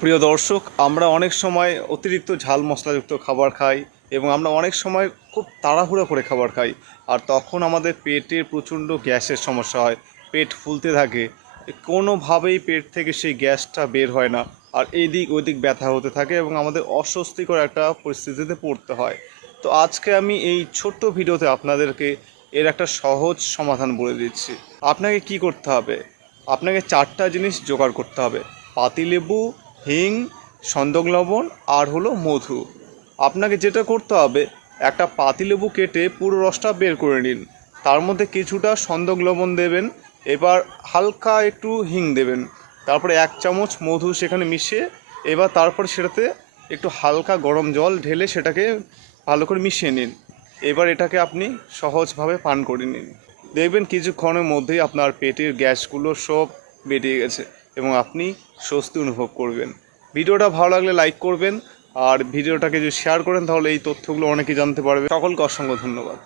প্রিয় দর্শক, আমরা অনেক সময় অতিরিক্ত ঝাল মশলাযুক্ত খাবার খাই এবং আমরা অনেক সময় খুব তাড়াহুড়ো করে খাবার খাই, আর তখন আমাদের পেটের প্রচণ্ড গ্যাসের সমস্যা হয়। পেট ফুলতে থাকে, কোনোভাবেই পেট থেকে সেই গ্যাসটা বের হয় না, আর এদিক ওদিক ব্যথা হতে থাকে এবং আমাদের অস্বস্তিকর একটা পরিস্থিতিতে পড়তে হয়। তো আজকে আমি এই ছোট্ট ভিডিওতে আপনাদেরকে এর একটা সহজ সমাধান বলে দিচ্ছি। আপনাকে কি করতে হবে? আপনাকে 4টা জিনিস জোগাড় করতে হবে: পাতিলেবু, হিং, সন্দক লবণ আর হলো মধু। আপনাকে যেটা করতে হবে, একটা পাতিলেবু কেটে পুরো রসটা বের করে নিন, তার মধ্যে কিছুটা সন্দক লবণ দেবেন, এবার হালকা একটু হিং দেবেন, তারপরে 1 চামচ মধু সেখানে মিশিয়ে এবার তারপরে সেটাতে একটু হালকা গরম জল ঢেলে সেটাকে ভালো করে মিশিয়ে নিন। এবার এটাকে আপনি সহজভাবে পান করে নিন। দেখবেন কিছুক্ষণের মধ্যেই আপনার পেটের গ্যাসগুলো সব বেরিয়ে গেছে এবং আপনি স্বস্তি অনুভব করবেন। ভিডিওটা ভালো লাগলে লাইক করবেন, আর ভিডিওটাকে যদি শেয়ার করেন তাহলে এই তথ্যগুলো অনেকেই জানতে পারবে। সকলকে অসংখ্য ধন্যবাদ।